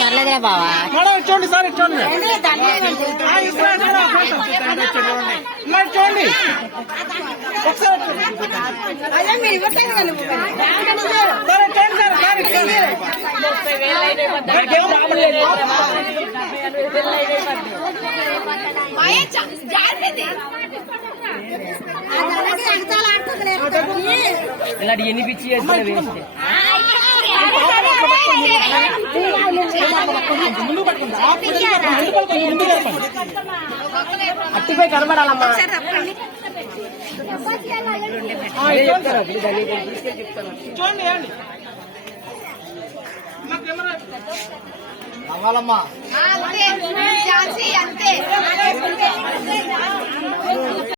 పర్లేదురా బావా చూడండి సార్ చూడండి చూడండి ఇలాంటి ఎన్ని పిచ్చి చేస్తున్నా వేస్ట్ అట్టిపోయి కనబడాలమ్మా చూడండి అవ్వాలమ్మా అంతే